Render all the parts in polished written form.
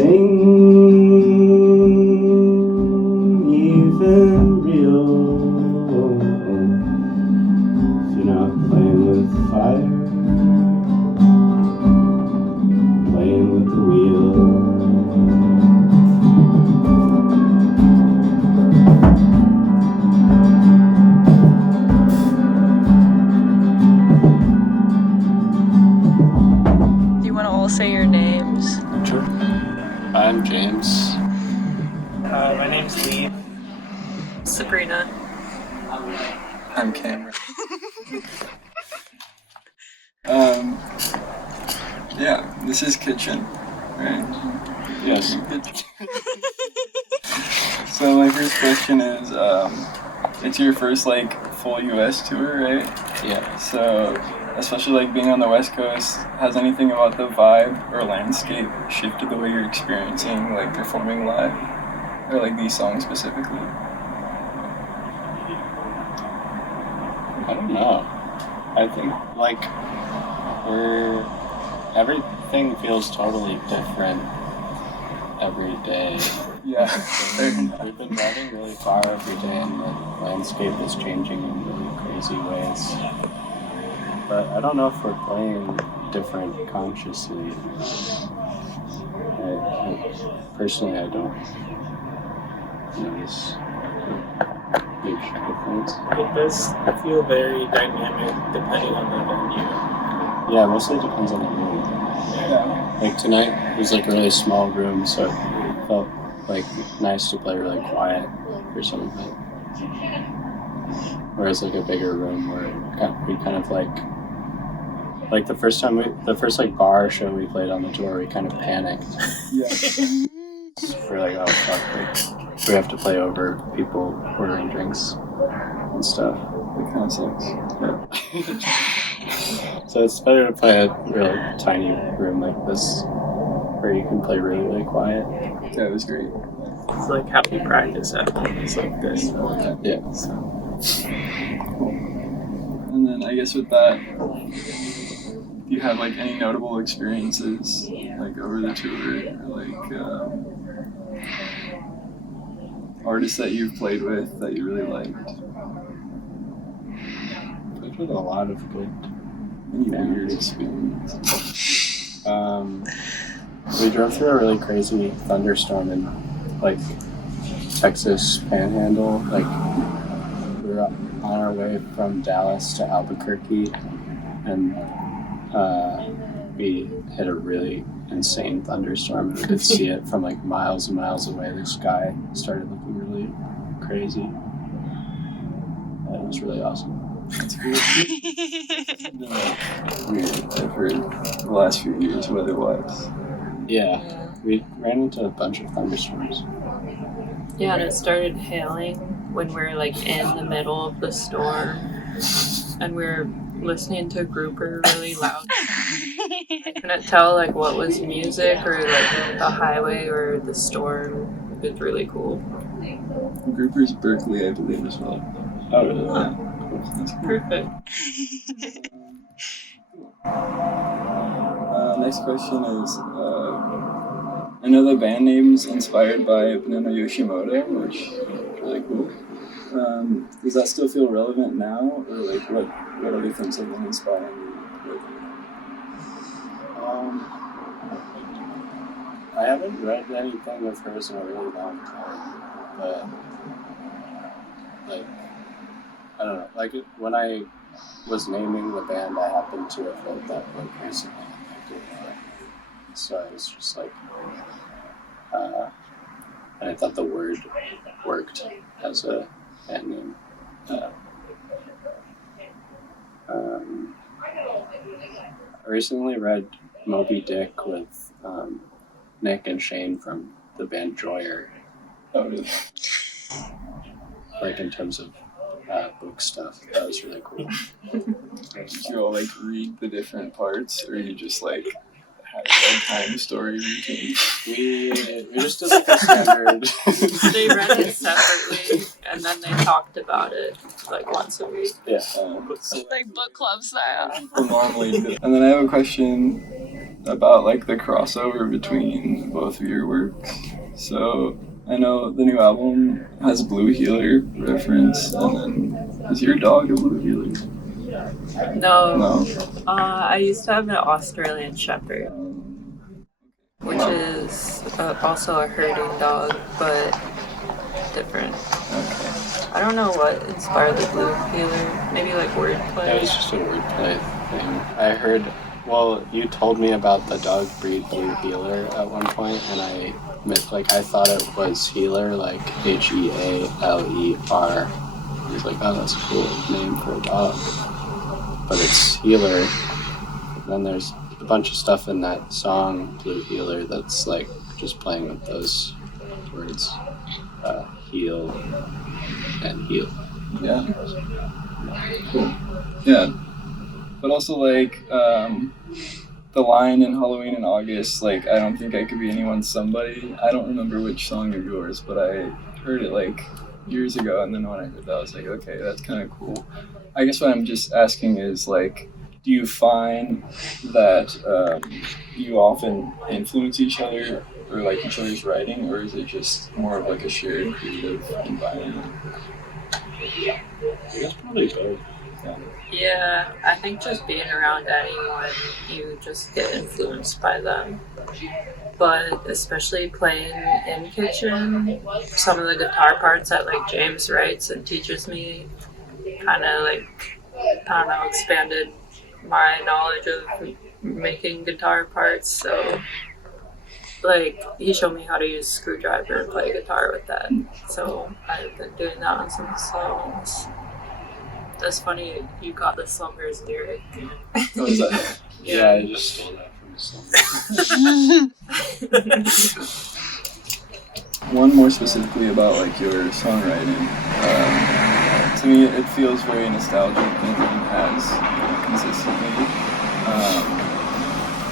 sing even real. If you're not playing with fire, playing with the wheel. Do you want to all say your names? Sure. I'm James. My name's Leaphe. Sabrina. I'm Cameron. Yeah, this is Kitchen, right? Yes. So my first question is, it's your first like full US tour, right? Yeah. So, especially like being on the West Coast, has anything about the vibe or landscape shifted the way you're experiencing like performing live? Or like these songs specifically? I don't know. I think like everything feels totally different every day. Yeah. We've been driving really far every day, and the landscape is changing in really crazy ways. But I don't know if we're playing different consciously. Personally, I don't notice a huge difference. It does feel very dynamic depending on the venue. Yeah, mostly depends on the room. Yeah. Like tonight, it was like a really small room, so it felt like nice to play really quiet or something. Whereas like a bigger room where we kind of like the first like bar show we played on the tour, we kind of panicked. Yeah. We're like, oh fuck, like, we have to play over people ordering drinks and stuff. That kind of sucks. So it's better to play a really tiny room like this, where you can play really, really quiet. That was great. It's like how we practice at places like this. Yeah. So. And then I guess with that, do you have like any notable experiences like over the tour, or like artists that you've played with that you really liked? Played with a lot of good Any bands. weird experience? We drove through a really crazy thunderstorm in like Texas Panhandle. Like we were on our way from Dallas to Albuquerque, and we hit a really insane thunderstorm. We could see it from like miles and miles away. The sky started looking really crazy. It was really awesome. That's cool. Weird. I've heard the last few years weather-wise. Yeah, we ran into a bunch of thunderstorms. Yeah, and it started hailing when we were like in the middle of the storm, and we were listening to Grouper really loud. I couldn't tell like what was music or like the highway or the storm. It was really cool. Grouper's Berkeley, I believe, as well. Oh, really? Yeah. That's cool. Perfect. Next question is, I know the band name's inspired by Banana Yoshimoto, which is really cool. Does that still feel relevant now, or like what other things have been inspiring you? I haven't read anything of hers in a really long time, but like I don't know. Like when I was naming the band, I happened to have read that book recently. So I was just like, and I thought the word worked as a band name. I recently read Moby Dick with Nick and Shane from the band Joyer. Oh, really? Like in terms of book stuff, that was really cool. Did you all like read the different parts, or you just like had a bedtime story routine? We just did like a standard. They read it separately, and then they talked about it like once a week. Yeah. So Like book club style. we'll normally do. And then I have a question. about like the crossover between both of your works. So I know the new album has Blue Healer reference, and then is your dog a Blue Healer? No. No. I used to have an Australian Shepherd, which is also a herding dog, but different. Okay. I don't know what inspired the Blue Healer. Maybe like wordplay. That was just a wordplay thing. I heard, well, you told me about the dog breed Blue Healer at one point, and I thought it was healer, like Healer. I was like, oh, that's a cool name for a dog. But it's healer. And then there's a bunch of stuff in that song, Blue Healer, that's like just playing with those words. Heal and heal. Yeah. Cool. Yeah. But also, like, the line in Halloween in August, like, I don't think I could be anyone's somebody. I don't remember which song of yours, but I heard it, like, years ago, and then when I heard that, I was like, okay, that's kind of cool. I guess what I'm just asking is, like, do you find that you often influence each other or, like, each other's writing, or is it just more of, like, a shared creative environment? I guess probably both. Yeah, I think just being around anyone, you just get influenced by them. But especially playing in kitchen, some of the guitar parts that like James writes and teaches me kind of like, I don't know, expanded my knowledge of making guitar parts. So like he showed me how to use a screwdriver and play guitar with that. So I've been doing that on some songs. That's funny, you got the Slumbers lyric. What was that? Yeah, I just stole that from someone. One more specifically about like your songwriting. To me, it feels very nostalgic and has consistently.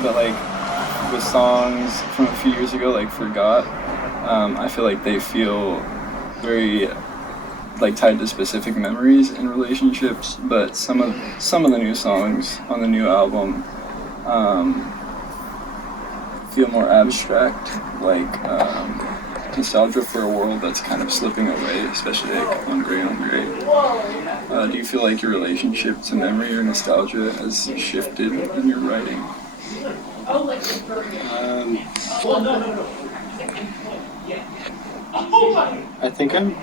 But like with songs from a few years ago, like Forgot, I feel like they feel very like tied to specific memories and relationships. But some of the new songs on the new album feel more abstract, like nostalgia for a world that's kind of slipping away, especially like on Grey on Grey. Do you feel like your relationship to memory or nostalgia has shifted in your writing? I think I'm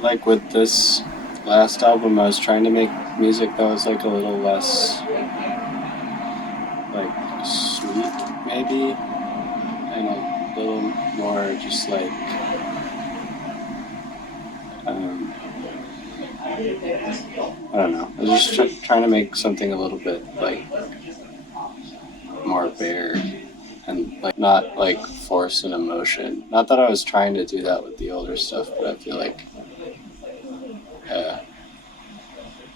like with this last album, I was trying to make music that was like a little less like sweet, maybe, and a little more just like I don't know. I was just trying to make something a little bit like more bare and like not like force an emotion. Not that I was trying to do that with the older stuff, but I feel like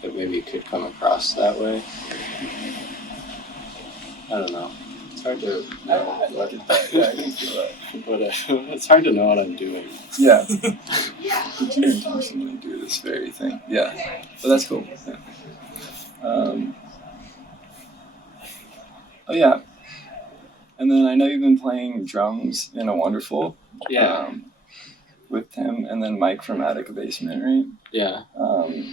it maybe could come across that way. I don't know. It's hard to know what, Yeah, I can feel that. it's hard to know what I'm doing. Yeah. Did you intentionally do this very thing? Yeah. But that's cool. Yeah. Oh yeah. And then I know you've been playing drums in A Wonderful. Yeah. With Tim and then Mike from Attica Basement, right? Yeah.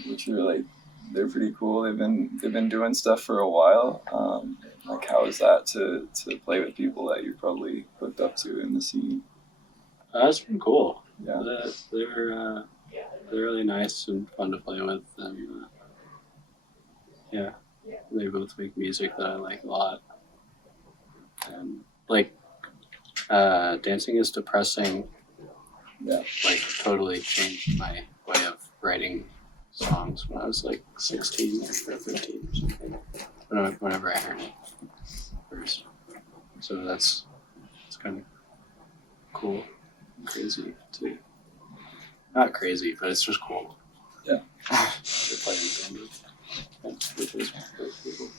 Which are like, they're pretty cool. They've been doing stuff for a while. Like how is that to play with people that you're probably hooked up to in the scene? That's been cool. Yeah. They're really nice and fun to play with, and yeah, they both make music that I like a lot. And like, Dancing is Depressing. Yeah. Like totally changed my way of writing songs when I was like 16 or 15 or something. Whenever I heard it first. So it's kind of cool, crazy too. Not crazy, but it's just cool. Yeah. To play in the band, which was really cool.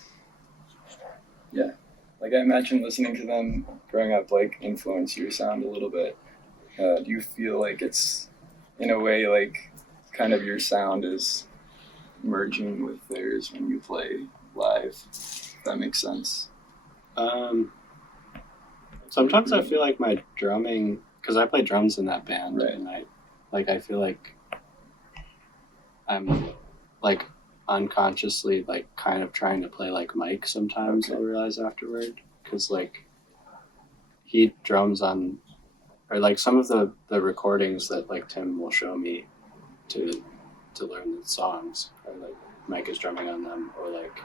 Yeah. Like I imagine listening to them growing up like influenced your sound a little bit. Do you feel like it's in a way like kind of your sound is merging with theirs when you play live? If that makes sense. Sometimes I feel like my drumming, because I play drums in that band, Right. and I feel like I'm like unconsciously like kind of trying to play like Mike sometimes. Okay. I'll realize afterward, because like he drums on, or like some of the recordings that like Tim will show me to learn the songs, or like Mike is drumming on them, or like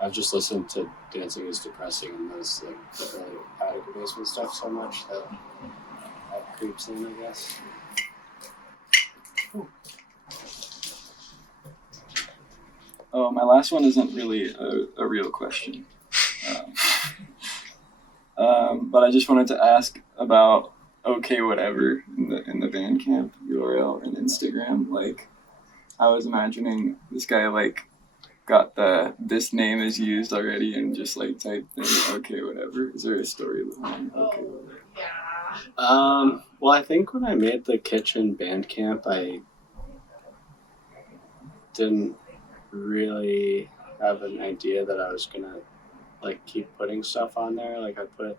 I've just listened to Dancing is Depressing and those like the early Attica Basement stuff so much that creeps in, I guess. Oh, my last one isn't really a real question. But I just wanted to ask about okay whatever in the Bandcamp URL and Instagram. Like, I was imagining this guy like got this name is used already and just like typed in okay whatever. Is there a story behind okay whatever? Well, I think when I made the Kitchen Bandcamp, I didn't really have an idea that I was gonna like keep putting stuff on there. Like I put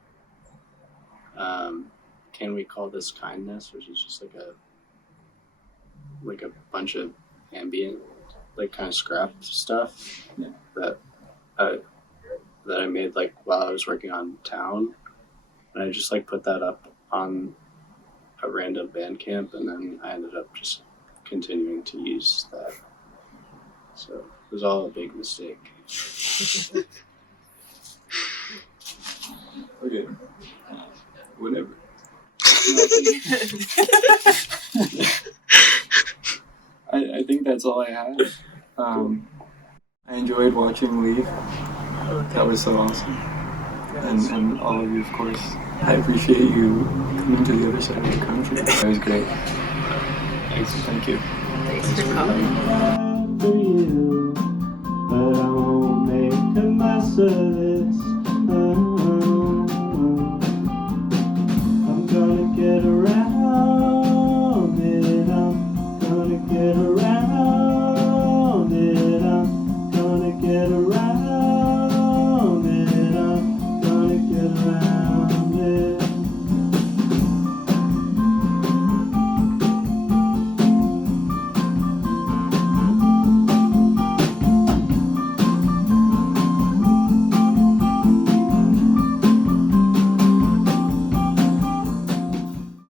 Can We Call This Kindness, which is just like a bunch of ambient like kind of scrap stuff that I made like while I was working on Town, and I just like put that up on a random Bandcamp, and then I ended up just continuing to use that. So it was all a big mistake. Okay. Whatever. I think that's all I had. I enjoyed watching Leaphe. That was so awesome. And all of you, of course. I appreciate you coming to the other side of the country. That was great. Thanks. Thank you. Thanks for coming. For you, but I won't make a mess of it.